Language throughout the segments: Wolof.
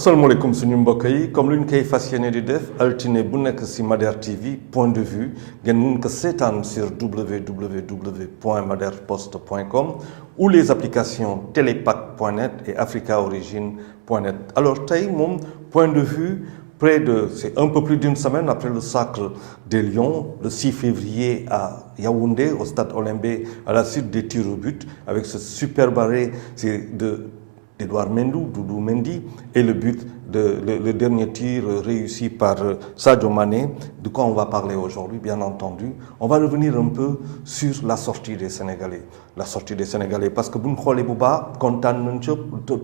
asalaamaaleykum suñu mbokk yi comme lu ñu koy fas yéene di def altine bu nekk ci Madère TV point de vue ngeen mun ko seetaan sur www.maderpost.com ou les applications télépac.net et africaorigine.net. Alors tey moom point de vue c'est un peu plus d'une semaine après le sacre des Lions, le 6 février à Yaoundé, au stade Olembe, à la suite des tirs au but, avec ce super barré d'Edouard Doudou Mendy, et le but, le dernier tir réussi par Sadio Mané. De quoi on va parler aujourd'hui, bien entendu. On va revenir un peu sur la sortie des Sénégalais. La sortie des Sénégalais, parce que bu ñu xoolee bu baax kontaan nañ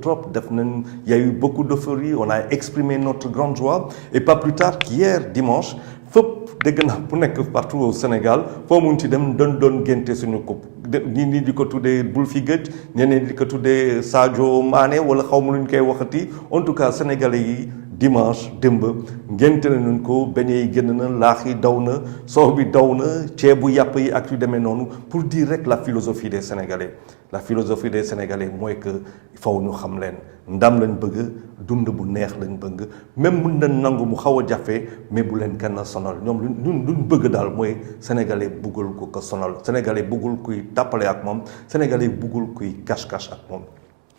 trop il y a eu beaucoup d'euphorie, on a exprimé notre grande joie, et pas plus tard qu'hier dimanche fépp dégg naa bu nekk partout au Sénégal foo mun ci dem doon génte suñu coupe ñi di ko tuddee bul fi gëj ñeneen di ko tuddee Sadio Mané wala xaw ma lu ñu koy waxati. En tout cas sénégalais yi dimanche démb ngénte nañ ko beñe yi génn na laax yi daw na soow bi daw na ceebu yàpp yi ak yu demee noonu pour dire rek la philosophie des Sénégalais. La philosophie des Sénégalais mooy que faw ñu xam leen ndam lañ bëgg dund bu neex lañ bëgg même mun nañ nangu mu xaw a jafe mais bu leen kenn sonal ñoom luñ bëgg daal mooy Sénégalais buggul ko sonal Sénégalais buggul kuy tàppale ak moom Sénégalais buggul kuy cache-cache ak moom.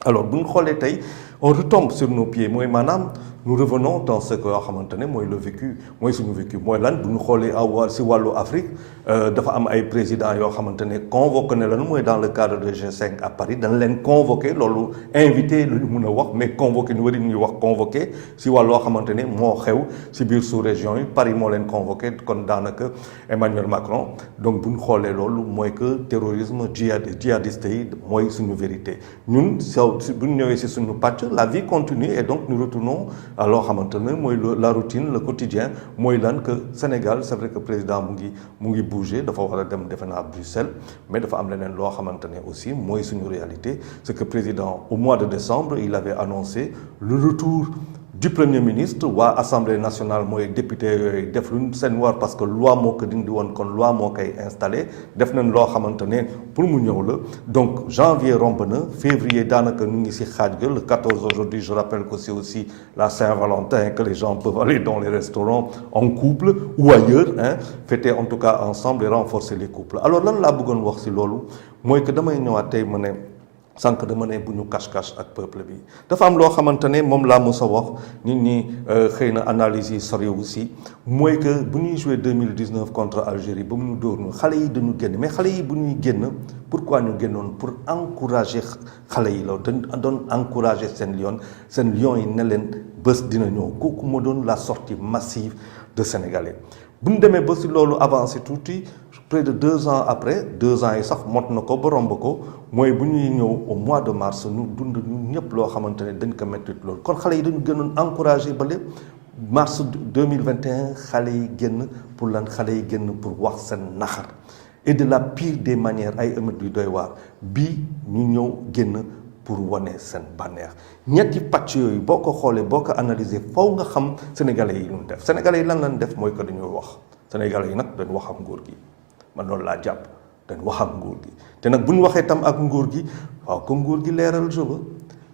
Alors bu ñu xoolee tey on retombe sur nos pieds mooy maanaam nous revenons dans ce que yoo xamante ne mooy le vécu mooy suñu vécu mooy lan bu ñu xoolee si wàllu Afrique dafa am ay présidents yoo xamante ne convoqué ne lan mooy dans le cadre de G5 à Paris dañ leen convoqué loolu invité lu ñu mun a wax mais convoqué ñu wari ñuy wax convoqué si wàllu yoo xamante ne moo xew si biir sous-région yi Paris moo leen convoqué kon daanaka Emmanuel Macron. Donc bu ñu xoolee loolu mooy que terrorisme djihadiste yi mooy suñu vérité ñun bu ñu ñëwee si suñu pàcc la vie continue et donc nous retournons à loo xamante ne mooy la routine le quotidien mooy lan que Sénégal c'est vrai que président mu ngi bouger dafa war a dem defe naa Bruxelles mais dafa am leneen loo xamante ne aussi mooy suñu réalité c'est que président au mois de décembre il avait annoncé le retour du premier ministre waa assemblée nationale mooy député yooyu def luñ seen war parce que loi moo ko dindi woon kon loi moo koy installé def nañ loo xamante ne pour mu ñëw la donc janvier romb na février daanaka ñu ngi si xaaj ga le 14 aujourd'hui je rappelle que c'est aussi la Saint-Valentin que les gens peuvent aller dans les restaurants en couple ou ailleurs fêter en tout cas ensemble et renforcer les couples. Alors lan laa bëggoon wax si loolu mooy que damay ñëwaat tey ma ne sànq dama ne bu ñu cache-cache ak peuple bi dafa am loo xamante ne moom laa mos a wax nit ñi xëy na analyse yi sori aussi mooy que bu ñuy joué 2019 contre Algérie ba mu ñu dóor ñu xale yi dañu génn mais xale yi bu ñuy génn pourquoi ñu génnoon pour encourager xale yi la dañ doon encourager seen lion yi ne leen bés dina ñëw kooku moo doon la sortie massive de Sénégalais. bu ñu demee ba si loolu avancé tuuti près de 2 ans après 2 ans yi sax mot na ko ba romb ko mooy bu ñuy ñëw au mois de mars ñu dund ñun ñëpp loo xamante ne dañ ko métti loolu kon xale yi dañu gënoon encouragé ba lépp mars 2021 xale yi génn pour lan xale yi génn pour wax seen naxar et de la pire des manières ay émeutes yu doy waar bii ñu ñëw génn pour wane seen bànneex ñetti pàcc yooyu boo ko xoolee boo ko analyser faw nga xam sénégalais yi lu ñu def sénégalais yi lan lañ def mooy que dañuy wax sénégalais yi nag dañ wax ak nguur gi man loolu laa jàpp dañ wax ak nguur gi te nag bu ñu waxee tam ak nguur gi waaw ko nguur gi leeral jeu ba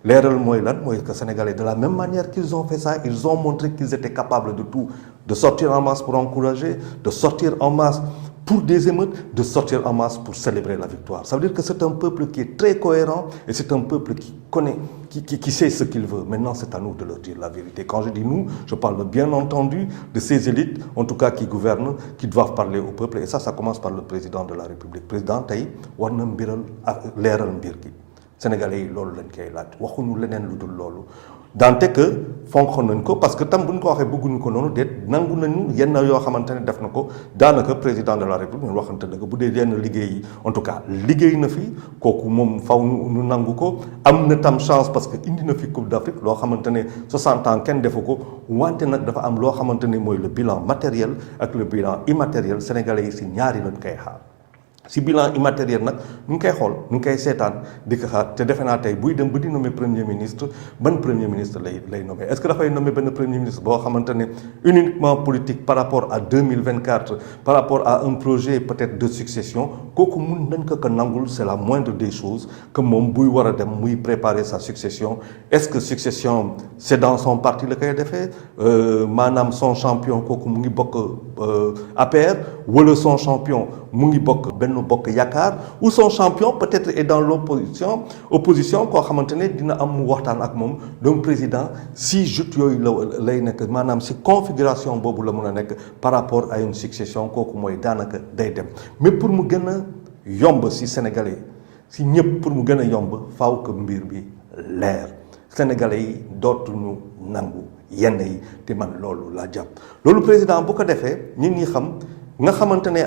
leeral mooy lan mooy que sénégalais de la même manière qu'ils ont fait ça ils ont montré qu'ils étaient capables de tout de sortir en masse pour encourager de sortir en masse pour des émeutes, de sortir en masse pour célébrer la victoire. Ça veut dire que c'est un peuple qui est très cohérent et c'est un peuple qui connaît, qui sait ce qu'il veut. Maintenant, c'est à nous de leur dire la vérité. Quand je dis nous, je parle bien entendu de ces élites, en tout cas qui gouvernent, qui doivent parler au peuple. Et ça commence par le président de la République. Président tey war na leeral mbir gi Sénégalais yi loolu lañ koy laaj waxuñu leneen lu dul loolu. dante que fonk nañ ko parce que tam bu ñu ko waxee bëgguñu ko noonu déet nangu nañu yenn yoo xamante ne def na ko daanaka président de la république ñun waxante dëgg bu dee yenn liggéey yi en tout cas liggéey na fi kooku moom faw ñu nangu ko am na tam chance parce que indi na fi coupe d'Afrique loo xamante ne 60 ans kenn defu ko wante nag dafa am loo xamante ne mooy le bilan matériel ak le bilan immatériel sénégalais yi si ñaari lañ koy xaar si bilan immatériel nag ñu ngi koy xool ñu ngi koy seetaan di ko xaar te defe naa tey buy dem ba di nommer premier ministre ban premier ministre lay nommer est-ce que dafay nommer benn premier ministre boo xamante ne uniquement politique par rapport à 2024 par rapport à un projet peut-être de succession kooku mun nañ ko nangul c'est la moindre des choses que moom buy war a dem muy préparer sa succession est-ce que succession c'est dans son parti la koy defee maanaam son champion kooku mu ngi bokk APR wala son champion mu ngi bokk benn bokk yaakaar ou son champion peut-être est dans opposition koo xamante ne dina am mu waxtaan ak moom donc président si joute yooyu lay nekk maanaam si configuration boobu la mun a nekk par rapport à une succession kooku mooy daanaka day dem mais pour mu gën a yomb si Sénégalais si ñëpp pour mu gën a yomb faaw que mbir bi leer Sénégalais yi dootuñu nangu yenn yi te man loolu laa jàpp loolu président bu ko defee ñun ñi xam nga xamante ne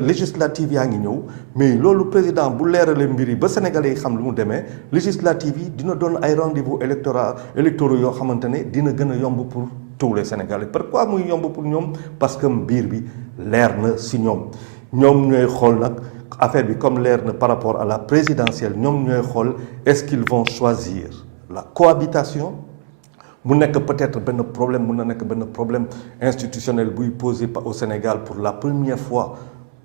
législative yaa ngi ñëw mais loolu président bu leeralee mbir yi ba sénégalais yi xam lu mu demee législative yi dina doon ay rendez-vous électoraux yoo xamante ne dina gën a yomb pour tous les sénégalais pourquoi muy yomb pour ñoom parce que mbir bi leer na si ñoom ñooy xool nag affaire bi comme leer na par rapport à la présidentielle ñoom ñooy xool est-ce qu'ils vont choisir la cohabitation mu nekk peut-être benn problème mun na nekk benn problème institutionnel buy posé au Sénégal pour la première fois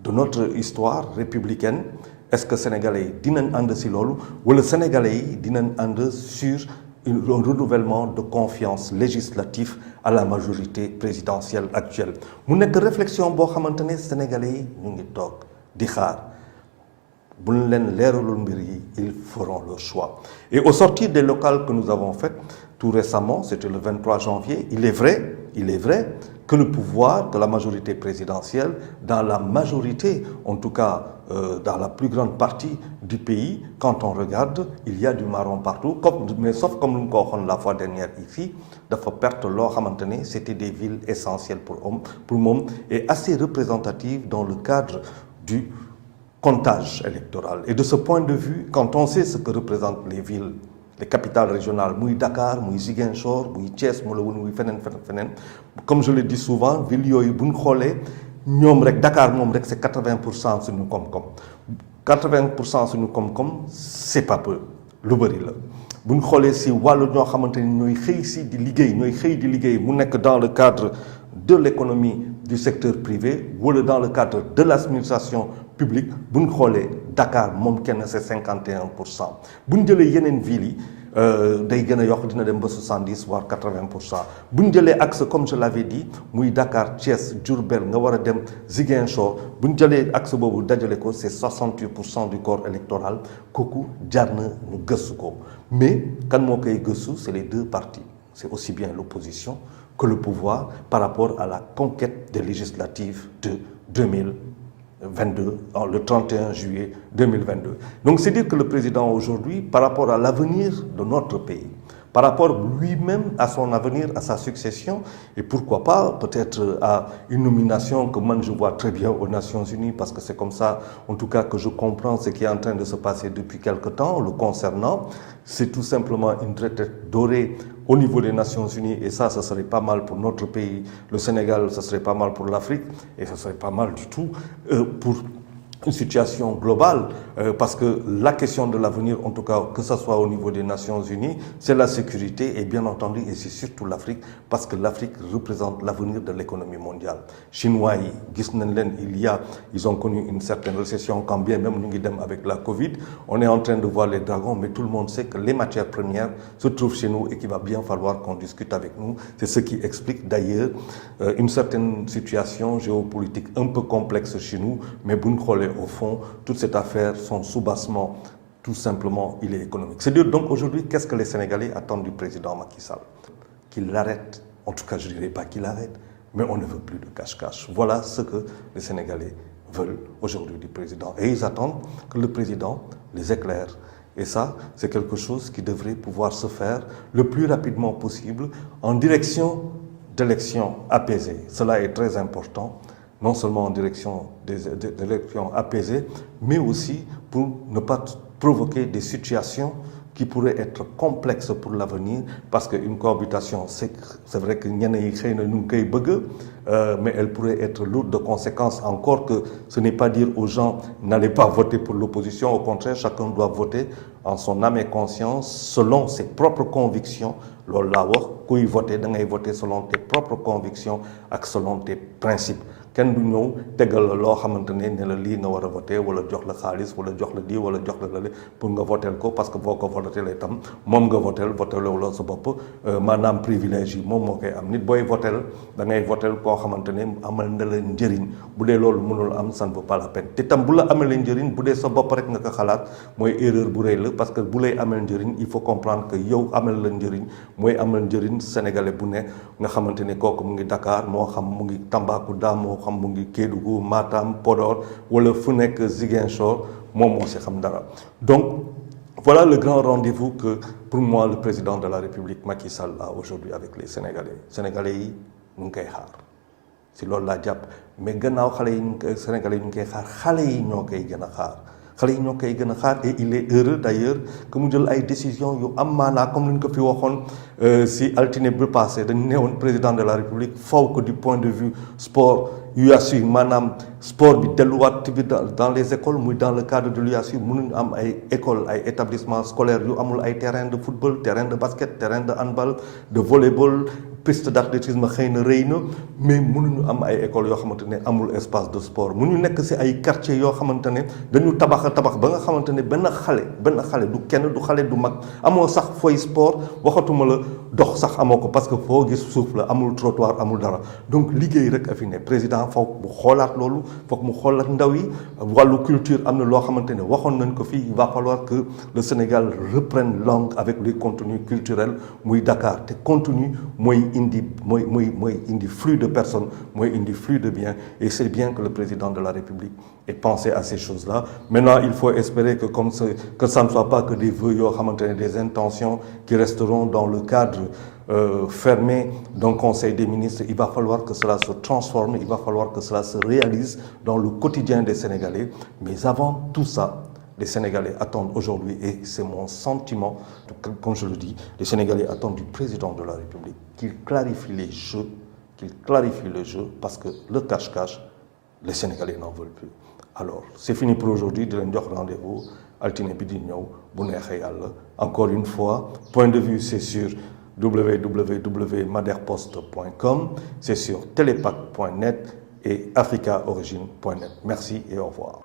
de notre histoire républicaine est-ce que sénégalais yi dinañ ànd si loolu wala sénégalais yi dinañ ànd sur un renouvellement de confiance législatif à la majorité présidentielle actuelle mu nekk réflexion boo xamante ne sénégalais yi ñu ngi toog di xaar bu ñu leen leeralul mbir yi ils feront leur choix et au sortir des locales que nous avons faites tout récemment, c'était le 23 janvier, il est vrai que le pouvoir de la majorité présidentielle, dans la majorité, en tout cas dans la plus grande partie du pays, quand on regarde, il y a du marron partout, mais sauf comme nous l'avons dit la fois dernière ici, dafa perte loo xamante ne c'était des villes essentielles pour moom et assez représentatives dans le cadre du comptage électoral. Et de ce point de vue, quand on sait ce que représentent les villes, les capitales régionales muy Dakar muy Ziguinchor muy Thiès mu la woon muy feneen comme je le dis souvent ville yooyu bu ñu xoolee ñoom rek Dakar moom rek c'est 80% suñu koom-koom 80% suñu koom-koom c'est pas peu lu bëri la bu ñu xoolee si wàllu ñoo xamante ni ñooy xëy di liggéey mu nekk dans le cadre de l'économie du secteur privé wala dans le cadre de l'administration publique bu ñu xoolee Dakar moom kenn c'est 51% bu ñu jëlee yeneen villes yi day gën a yokk dina dem ba 70 voire 80% bu ñu jëlee axe comme je l'avais dit muy Dakar Thiès Diourbel nga war a dem Ziguinchor bu ñu jëlee axe boobu dajale ko c'est 68% du corps électoral kooku jar na ñu gëstu ko mais kan moo koy gëstu c'est les deux partis c'est aussi bien l'opposition que le pouvoir par rapport à la conquête des législatives de 2022, le 31 juillet 2022. Donc c'est dire que le président aujourd'hui, par rapport à l'avenir de notre pays, par rapport lui-même à son avenir, à sa succession, et pourquoi pas peut-être à une nomination que moi je vois très bien aux Nations Unies, parce que c'est comme ça, en tout cas, que je comprends ce qui est en train de se passer depuis quelque temps, le concernant. C'est tout simplement une retraite dorée au niveau des Nations Unies, et ça serait pas mal pour notre pays, le Sénégal, ça serait pas mal pour l'Afrique, et ça serait pas mal du tout pour une situation globale, parce que la question de l'avenir, en tout cas, que ce soit au niveau des Nations Unies, c'est la sécurité et bien entendu, et c'est surtout l'Afrique, parce que l'Afrique représente l'avenir de l'économie mondiale. Chinois, ils ont connu une certaine récession, quand bien même nous sommes avec la Covid. On est en train de voir les dragons, mais tout le monde sait que les matières premières se trouvent chez nous et qu'il va bien falloir qu'on discute avec nous. C'est ce qui explique d'ailleurs une certaine situation géopolitique un peu complexe chez nous, mais au fond, toute cette affaire, son soubassement, tout simplement, il est économique. C'est-à-dire donc aujourd'hui, qu'est-ce que les Sénégalais attendent du président Macky Sall? Qu'il l'arrête. En tout cas, je ne dirais pas qu'il arrête, mais on ne veut plus de cache-cache. Voilà ce que les Sénégalais veulent aujourd'hui du président. Et ils attendent que le président les éclaire. Et ça, c'est quelque chose qui devrait pouvoir se faire le plus rapidement possible en direction d'élections apaisées. Cela est très important. Non seulement en direction des élections apaisées, mais aussi pour ne pas provoquer des situations qui pourrait être complexe pour l'avenir parce qu'une cohabitation, c'est vrai que ñenn yi xëy na ñu ngi koy bëgg mais elle pourrait être lourde de conséquences, encore que ce n'est pas dire aux gens n'allez pas voter pour l'opposition, au contraire, chacun doit voter en son âme et conscience selon ses propres convictions. Loolu laa wax kuy voter da ngay voter selon tes propres convictions ak selon tes principes. kenn du ñëw tegal la loo xamante ne la lii nga war a voté wala jox la xaalis wala jox la di wala jox la lale pour nga votel ko parce que boo ko voté itam moom nga votel la sa bopp maanaam privilège yi moom moo koy am nit booy votel da ngay votel koo xamante ne amal na la njëriñ bu dee loolu mënul am ça ne vaut pas la peine te tam bu la amalee njëriñ bu dee sa bopp rek nga ko xalaat mooy erreur bu rëy la parce que bu lay amal njëriñ il faut comprendre que yow amal la njëriñ mooy amal njëriñ sénégalais bu ne nga xamante ne kooku mu ngi Dakar moo xam mu ngi Tambacounda moo xam mu ngi Kédougou Matam Podor wala fu nekk Ziguinchor moom moo si xam dara. Donc voilà le grand rendez-vous que pour moi le président de la République Macky Sall a aujourd'hui avec les Sénégalais yi ñu ngi koy xaar si loolu laa jàpp mais gannaaw xale yi Sénégalais yi ñu ngi koy xaar xale yi ñoo koy gën a xaar. xale yi ñoo koy gën a xaar et il est heureux d'ailleurs que mu jël ay décisions yu am maanaa comme ni ñu ko fi waxoon si altine bi passé dañu ne woon président de la République faw que du point de vue sport UASU maanaam sport bi delluwaat bi dans les écoles muy dans le cadre de l'UASU mënuñu am ay écoles ay établissements scolaires yu amul ay terrain de football terrain de basket terrain de handball de volleyball piste d'athlétisme xëy na rëy na mais mënuñu am ay écoles yoo xamante ne amul espace de sport mënuñu nekk si ay quartiers yoo xamante ne dañu tabax ba nga xamante ne benn xale du kenn du xale du mag amoo sax fooy sport waxatuma la dox sax amoo ko parce que foo gis suuf la amul trottoir amul dara donc liggéey rek a fi ne président foog mu xoolaat loolu foog mu xoolaat ndaw yi wàllu culture am na loo xamante ne waxoon nañ ko fii il va falloir que le Sénégal reprenne langue avec les contenus culturels muy Dakar te contenu mooy indi flux de personnes mooy indi flux de biens et c'est bien que le président de la République ait pensé à ces choses-là. Maintenant, il faut espérer que ça ne soit pas que des vœux yoo xamante ne des intentions qui resteront dans le cadre fermé d'un conseil des ministres. Il va falloir que cela se transforme, il va falloir que cela se réalise dans le quotidien des Sénégalais. Mais avant tout ça, les Sénégalais attendent aujourd'hui, et c'est mon sentiment, comme je le dis, les Sénégalais attendent du président de la République qu'il clarifie les jeux, parce que le cache-cache, les Sénégalais n'en veulent plus. Alors, c'est fini pour aujourd'hui, de leen jox rendez-vous altine bi di ñëw bu neexee yàlla. Encore une fois, point de vue, c'est sur www.maderpost.com, c'est sur telepac.net et africaorigine.net. Merci et au revoir.